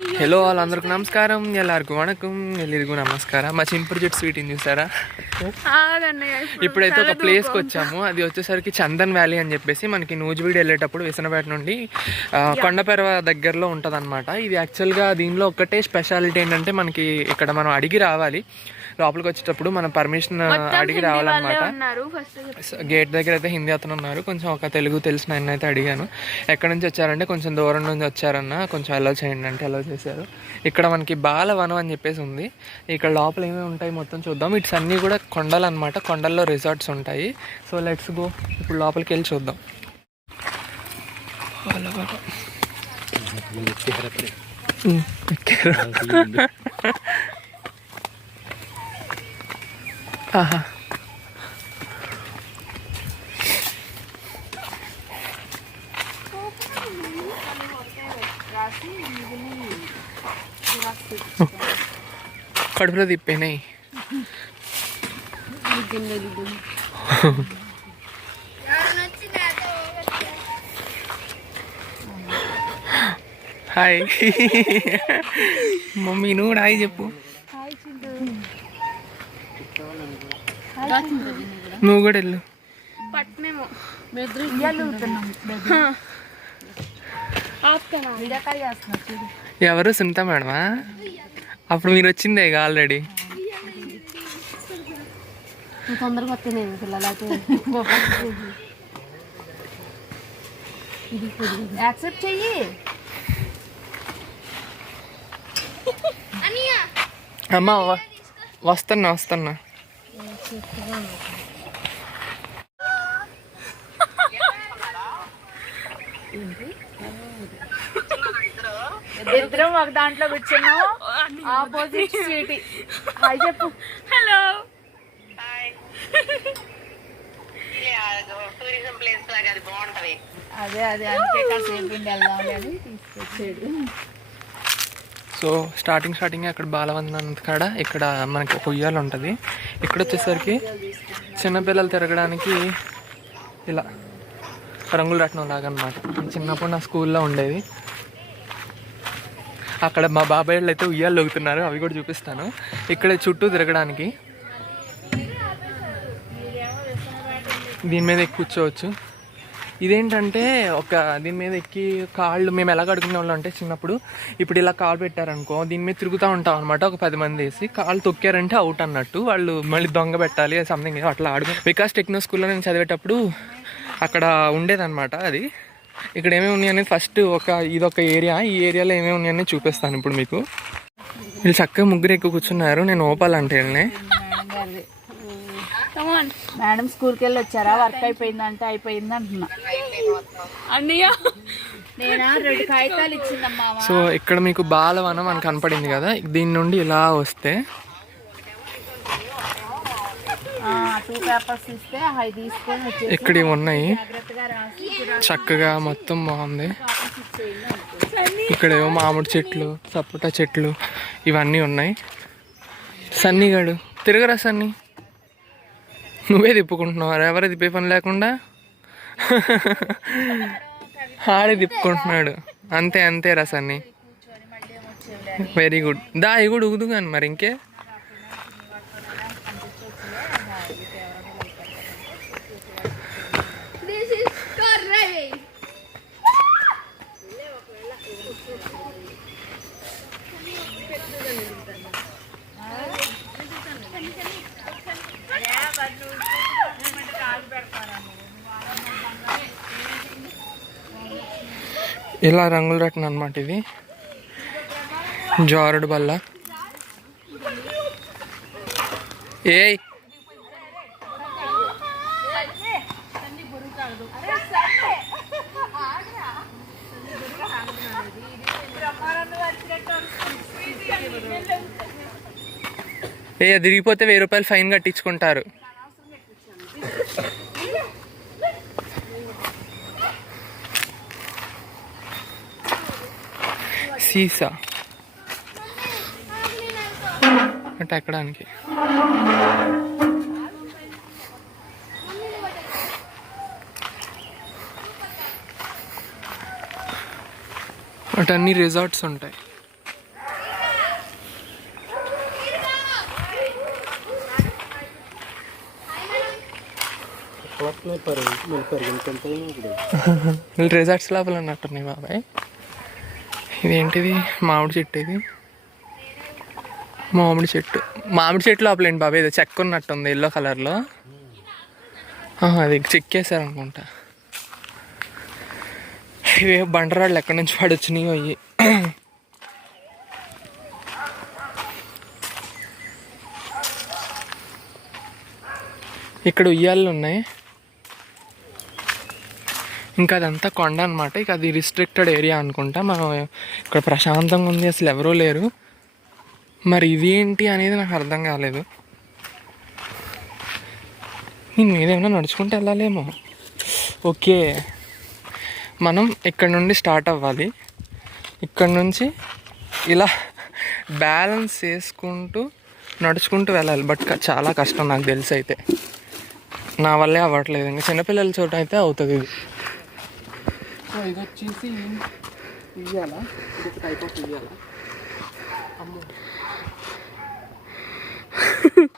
Hello వాళ్ళందరికీ నమస్కారం ఎల్లరికూ వణకం ఎల్లరికూ నమస్కారం. మా చింపూర్ జెట్ స్వీట్ చూసారా? ఇప్పుడైతే ఒక ప్లేస్కి వచ్చాము. అది వచ్చేసరికి చందన్ వ్యాలీ అని చెప్పేసి మనకి నూజివీడు వెళ్ళేటప్పుడు విసనపేట నుండి కొండపెరవ దగ్గరలో ఉంటుంది ఇది యాక్చువల్గా దీనిలో ఒకటే స్పెషాలిటీ ఏంటంటే మనకి ఇక్కడ మనం అడిగి రావాలి. లోపలికి వచ్చేటప్పుడు మనం పర్మిషన్ అడిగి రావాలన్నమాట. గేట్ దగ్గర అయితే హిందీ అతను ఉన్నారు. కొంచెం ఒక తెలుగు తెలిసిన ఆయన అయితే అడిగాను. ఎక్కడి నుంచి వచ్చారంటే కొంచెం దూరం నుంచి వచ్చారన్న కొంచెం అలో చేయండి అంటే అలో చేశారు. ఇక్కడ మనకి బాలవనం అని చెప్పేసి ఉంది. ఇక్కడ లోపల ఏమేమి ఉంటాయి మొత్తం చూద్దాం. ఇట్స్ అన్నీ కూడా కొండలు అనమాట కొండల్లో రిసార్ట్స్ ఉంటాయి. సో లెట్స్ గో ఇప్పుడు లోపలికి వెళ్ళి చూద్దాం. ఎక్కారు. ఆహా కడుపులో తిప్పినాయి హాయ్ మమ్మీ నువ్వు కూడా హాయ్ చెప్పు నువ్వు కూడా వెళ్ళు. పట్నేమో. ఎవరు సునీత మేడమా? అప్పుడు మీరు వచ్చిందే ఆల్రెడీ తొందరగా వస్తున్నాయి పిల్లలైతే యాక్సెప్ట్ చెయ్యి. అమ్మా వ- వస్తున్నా. వస్తున్నా ఇద్దరం ఒక దాంట్లో కూర్చున్నాం. ఆపోజిట్ స్వీట్ హాయ్ చెప్పు. హలో టూరిజం ప్లేస్ లాగా అది బాగుంటది. అదే అదే. అందుకే కాసేపు వెళ్దాం అని తీసుకొచ్చాడు సో స్టార్టింగ్ స్టార్టింగ్ అక్కడ బాలవందనం కాడ. ఇక్కడ మనకి ఒక ఉయ్యాల ఉంటుంది. ఇక్కడ వచ్చేసరికి చిన్నపిల్లలు తిరగడానికి ఇలా రంగుల రత్నం లాగా అనమాట చిన్నప్పుడు నా స్కూల్లో ఉండేది. అక్కడ మా బాబాయ్ వాళ్ళు అయితే ఉయ్యాలు లొగుతున్నారు అవి కూడా చూపిస్తాను. ఇక్కడ చుట్టూ తిరగడానికి దీని మీద కూర్చోవచ్చు. ఇదేంటంటే ఒక దీని మీద ఎక్కి కాళ్ళు మేము ఎలా కడుకునే వాళ్ళం అంటే చిన్నప్పుడు ఇప్పుడు ఇలా కాలు పెట్టారనుకో దీని మీద తిరుగుతూ ఉంటాం అనమాట ఒక పది మంది వేసి. కాళ్ళు తొక్కారంటే అవుట్ అన్నట్టు. వాళ్ళు మళ్ళీ దొంగ పెట్టాలి సంథింగ్ అట్లా ఆడు వికాస్ టెక్నో స్కూల్లో నేను చదివేటప్పుడు అక్కడ ఉండేదన్నమాట అది. ఇక్కడ ఏమేమి ఉన్నాయని ఫస్ట్ ఒక ఇదొక ఏరియా ఈ ఏరియాలో ఏమేమి ఉన్నాయని చూపిస్తాను ఇప్పుడు మీకు. వీళ్ళు చక్కగా ముగ్గురు ఎక్కువ కూర్చున్నారు. నేను ఓపాలంటే వీళ్ళని. మేడం స్కూల్కి వెళ్ళి వచ్చారా? వర్క్ అయిపోయిందంటే అయిపోయింది అంటున్నా. అన్నయ్య. సో ఇక్కడ మీకు బాలవనం అని కనపడింది కదా దీని నుండి ఇలా వస్తే. ఇక్కడ ఉన్నాయి. చక్కగా మొత్తం బాగుంది. ఇక్కడ ఏమో మామిడి చెట్లు సపోటా చెట్లు ఇవన్నీ ఉన్నాయి. సన్నిగాడు తిరగరా సన్ని? నువ్వే తిప్పుకుంటున్నావు ఎవరే తిప్పే పని లేకుండా? ఆడే తిప్పుకుంటున్నాడు. అంతే అంతేరా సన్ని. వెరీ గుడ్ దా ఇవి కూడా ఉగుదు కానీ మరి ఇంకే. ఇలా రంగులు రట్న అనమాట ఇది జారుడు బల్ల. ఏ ఏ అది తిరిగిపోతే వెయ్యి రూపాయలు ఫైన్ కట్టించుకుంటారు. సీసా. అంటే ఎక్కడానికి? అటు అన్ని రిజార్ట్స్ ఉంటాయి. రిజార్ట్స్ లోపల ఉన్నట్టున్నాయి బాబాయ్. ఇదేంటిది? మామిడి చెట్టు ఇది. మామిడి చెట్టు. మామిడి చెట్టు లోపల బాబు? ఏదో చెక్క ఉన్నట్టుంది ఎల్లో కలర్లో. అది చెక్కేశారు అనుకుంటా ఇవి బండరాళ్ళు ఎక్కడి నుంచి పడొచ్చినాయో అయ్యి. ఇక్కడ ఉయ్యాళ్ళు ఉన్నాయి. ఇంకా అదంతా కొండ అనమాట ఇక అది రిస్ట్రిక్టెడ్ ఏరియా అనుకుంటా. మనం ఇక్కడ ప్రశాంతంగా ఉంది అసలు ఎవరూ లేరు. మరి ఇది ఏంటి అనేది నాకు అర్థం కాలేదు. నేను మీరేమైనా నడుచుకుంటూ వెళ్ళాలేమో. ఓకే. మనం ఇక్కడ నుండి స్టార్ట్ అవ్వాలి. ఇక్కడ నుంచి ఇలా బ్యాలెన్స్ చేసుకుంటూ నడుచుకుంటూ వెళ్ళాలి. బట్ చాలా కష్టం నాకు తెలిసి అయితే. నా వల్లే అవ్వట్లేదు. ఇంకా చిన్నపిల్లల చోట అయితే అవుతుంది ఇది. సో ఇది వచ్చేసి ఇయ్యాలా? ఇది ఒక టైప్ ఆఫ్ ఇయ్యాలా? అమ్మో.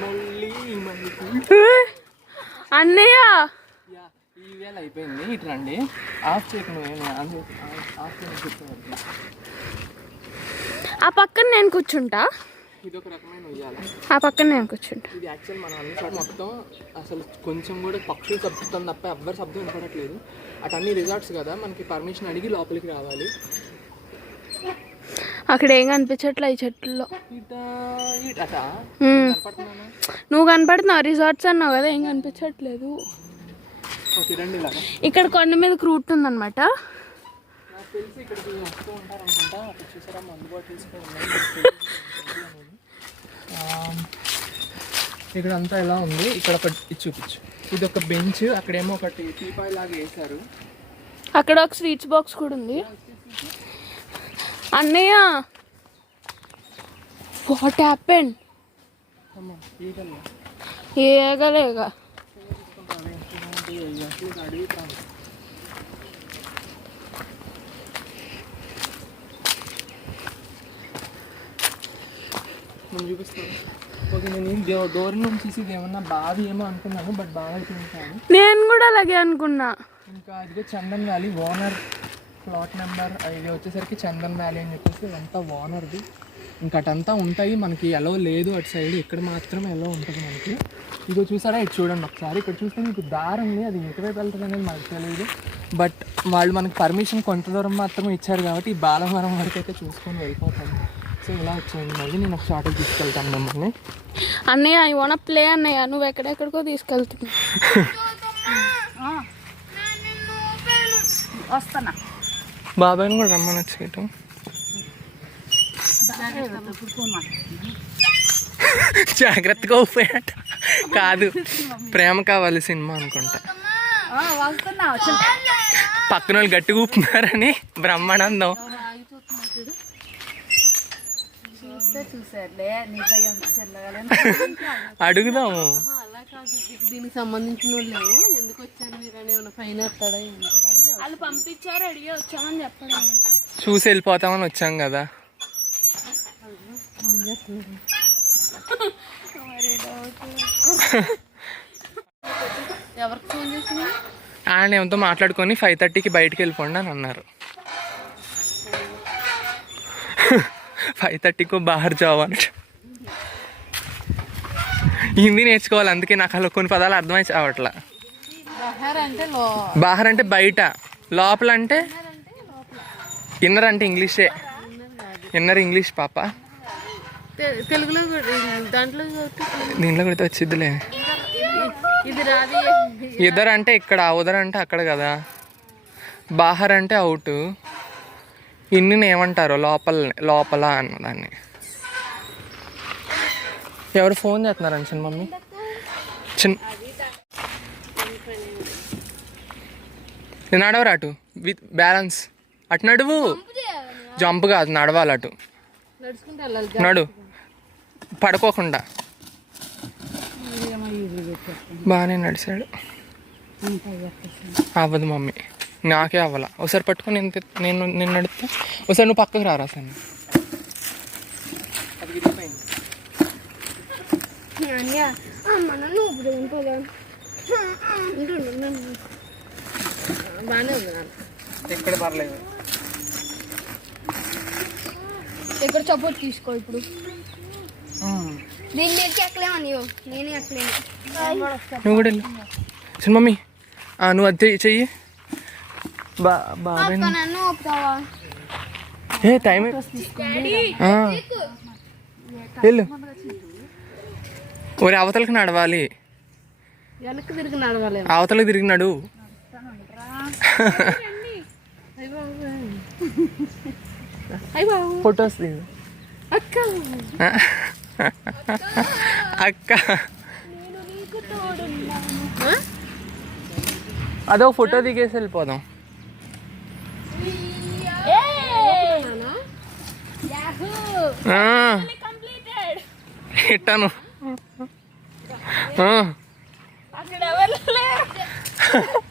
మళ్ళీ మనకి అన్నయ్య! యా ఈ వేళ అయిపోయింది. ఇటు రండి. ఆఫ్ కూర్చోవద్దు ఆ పక్కన నేను కూర్చుంటా. ఇది ఒక రకమైన ఉయ్యాల. ఆ పక్కన కూర్చుంటా. ఇది యాక్చువల్ మనం అన్ని చోట మొత్తం అసలు కొంచెం కూడా పక్షులు శబ్దం తప్ప ఎవ్వరు శబ్దం వినపడట్లేదు. అటు అన్ని రిసార్ట్స్ కదా మనకి పర్మిషన్ అడిగి లోపలికి రావాలి. అక్కడ ఏం కనిపించట్లే ఈ చెట్లలో. నువ్వు కనపడుతున్నావు రిసార్ట్స్ అన్నావు కదా ఏం కనిపించట్లేదు. ఇక్కడ కొండ మీద రూట్ ఉందన్నమాట తెలిసి ఇక్కడికి వస్తూ ఉంటారు అనుకుంటా అక్కడ చూసారా మందు బాటిల్స్ కూడా ఉన్నాయి. ఆ, ఇక్కడ అంతా ఎలా ఉంది? ఇక్కడ ఒక చూపించు. ఇది ఒక బెంచ్ అక్కడేమో ఒకటి టీపాయ్ లాగా వేశారు. అక్కడ ఒక స్వీట్స్ బాక్స్ కూడా ఉంది. అన్నయ్య! వాట్ హ్యాపెన్ ఏగలేగా అడవి ప్రాంతం నేను చూపిస్తాను. ఓకే నేను ఏం దూరం నుంచి ఇది ఏమన్నా బావి ఏమో అనుకున్నాను బట్ బాగా అయిపోయింది నేను కూడా అలాగే అనుకున్నా. ఇంకా ఇదిగో Chandan valley owner plot number ఇది వచ్చేసరికి చందన్ వ్యాలీ అని చెప్పేసి ఇదంతా ఓనర్ది. ఇంకా అటంతా ఉంటాయి మనకి ఎలా లేదు అటు సైడ్ ఇక్కడ మాత్రమే ఎలా ఉంటుంది మనకి. ఇదిగో చూసారా ఇటు చూడండి ఒకసారి. ఇక్కడ చూస్తే మీకు దారి ఉంది అది ఎటువైపు వెళ్తుంది అనేది మనకు తెలియదు బట్ వాళ్ళు మనకి పర్మిషన్ కొంత దూరం మాత్రమే ఇచ్చారు కాబట్టి ఈ బాలవరం వరకు అయితే చూసుకొని వెళ్ళిపోతాను సో ఇలా వచ్చేయండి మళ్ళీ నేను ఒక షార్ట్కి తీసుకెళ్తాను మిమ్మల్ని అన్నయ్య ఐ వాన్ ప్లే అన్నయ్య. నువ్వు ఎక్కడెక్కడికో తీసుకెళ్తున్నావు. వస్తున్నా. బాబాయ్ని కూడా రమ్మని వచ్చేయటం జాగ్రత్తగా ఊపినట్టు కాదు ప్రేమ కావాలి సినిమా అనుకుంటా. ఆ, వస్తున్నా వచ్చి పక్కన వాళ్ళు గట్టిగా ఊపుతున్నారని బ్రహ్మానందం. చూస్తే చూసారులే నీ భయం చెల్లగలని అడుగుదాము. అలా కాదు. దీనికి సంబంధించిన వాళ్ళు ఎందుకు వచ్చారు మీరు అని ఏమైనా ఫైన్ వేస్తాడా? వాళ్ళు పంపించారు అడిగి వచ్చామని చెప్పడం. చూసి వెళ్ళిపోతామని వచ్చాం కదా. ఎవరికి ఫోన్ చేసినా ఆయన ఏమతో మాట్లాడుకొని ఫైవ్ థర్టీకి బయటికి వెళ్ళిపోండి అని అన్నారు. ఫైవ్ థర్టీకి బాహర్ జావ్ అని హిందీ నేర్చుకోవాలి అందుకే నాకు అలా కొన్ని పదాలు అర్థమై చావట్లా. బహార్ అంటే అంటే బయట లోపల అంటే ఇన్నర్ అంటే ఇంగ్లీషే. ఇన్నర్ ఇంగ్లీష్ పాప. తెలుగులో దాంట్లో దీంట్లో కూడా వచ్చిద్దిలే ఇద్దరు అంటే ఇక్కడ ఉదర్ అంటే అక్కడ కదా. బాహర్ అంటే అవుట్. ఇన్ని ఏమంటారు లోపల లోపల అన్నదాన్ని ఎవరు ఫోన్ చేస్తున్నారండి చిన్న మమ్మీ? చిన్న నేను నడవరా అటు? With balance. అటు నడువు. జంప్ కాదు నడవాలి అటు. నడు. పడుకోకుండా. బాగానే నడిచాడు. అవ్వదు మమ్మీ. నాకే అవ్వాల. ఒకసారి పట్టుకొని నేను నేను నేను నడితే ఒకసారి నువ్వు పక్కకు రారా సార్ ఎక్కడ పర్లేదు. ఇక్కడ సపోర్ట్ తీసుకో ఇప్పుడు? దీని మీదకి ఎక్కలేమా నీవు. నేనే ఎక్కలేను. నువ్వు కూడా వెళ్ళు. సరే మమ్మీ. ఆ, నువ్వు అది చెయ్యి. బా బాబాయ్ ఏ టైం. వెళ్ళు. ఒరే అవతలకి నడవాలి. అవతలకి తిరిగి నడు ఫొటోస్ దిగు అక్క. అక్క. అదో ఫోటో దిగేసి వెళ్ళిపోదాం. ఆ.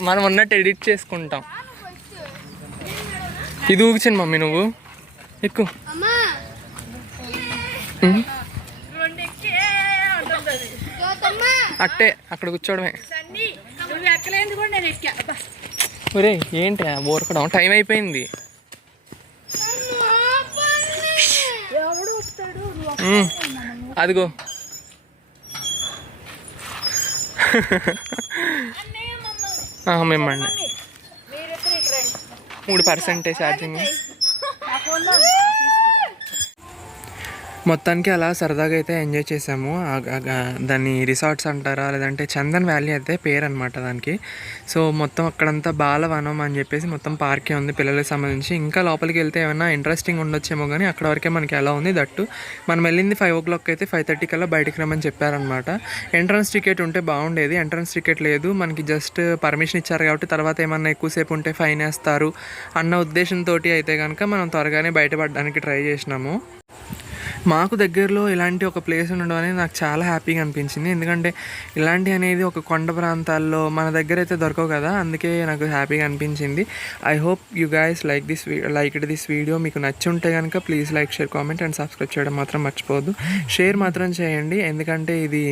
మనం ఉన్నట్టు ఎడిట్ చేసుకుంటాం. ఇది ఊగిచాను మమ్మీ నువ్వు. ఎక్కు. ఉమ్. అట్టే అక్కడ కూర్చోవడమే. ఒరే ఏంటి ఊరకడం టైం అయిపోయింది. అదిగో. మేమండి మూడు పర్సెంటే ఛార్జింగ్. మొత్తానికి అలా సరదాగా అయితే ఎంజాయ్ చేసాము. దాన్ని రిసార్ట్స్ అంటారా లేదంటే చందన్ వ్యాలీ అయితే పేరు అనమాట దానికి. సో మొత్తం అక్కడంతా బాలవనం అని చెప్పేసి మొత్తం పార్కే ఉంది పిల్లలకి సంబంధించి. ఇంకా లోపలికి వెళ్తే ఏమైనా ఇంట్రెస్టింగ్ ఉండొచ్చేమో కానీ అక్కడ వరకే మనకి ఎలా ఉంది దట్టు. మనం వెళ్ళింది ఫైవ్ ఓ క్లాక్ అయితే ఫైవ్ థర్టీ కల్లా బయటికి రమ్మని చెప్పారనమాట ఎంట్రన్స్ టికెట్ ఉంటే బాగుండేది. ఎంట్రన్స్ టికెట్ లేదు. మనకి జస్ట్ పర్మిషన్ ఇచ్చారు కాబట్టి తర్వాత ఏమన్నా ఎక్కువసేపు ఉంటే ఫైన్ వేస్తారు అన్న ఉద్దేశంతో అయితే కనుక మనం త్వరగానే బయటపడడానికి ట్రై చేసినాము. మాకు దగ్గరలో ఇలాంటి ఒక ప్లేస్ ఉండడం అనేది నాకు చాలా హ్యాపీగా అనిపించింది. ఎందుకంటే ఇలాంటి అనేది ఒక కొండ ప్రాంతాల్లో మన దగ్గర అయితే దొరకవు కదా అందుకే నాకు హ్యాపీగా అనిపించింది. I hope you guys like this like it this video మీకు నచ్చి ఉంటే కనుక please like share comment and subscribe చేయడం మాత్రం మర్చిపోవద్దు. షేర్ మాత్రం చేయండి. ఎందుకంటే ఇది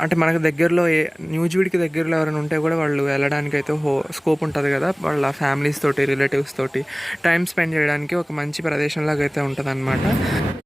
అంటే మనకు దగ్గరలో ఏ న్యూజివీడ్కి దగ్గరలో ఎవరైనా ఉంటే కూడా వాళ్ళు వెళ్ళడానికి అయితే హో స్కోప్ ఉంటుంది కదా వాళ్ళ ఫ్యామిలీస్ తోటి రిలేటివ్స్ తోటి టైం స్పెండ్ చేయడానికి ఒక మంచి ప్రదేశంలాగా అయితే ఉంటుంది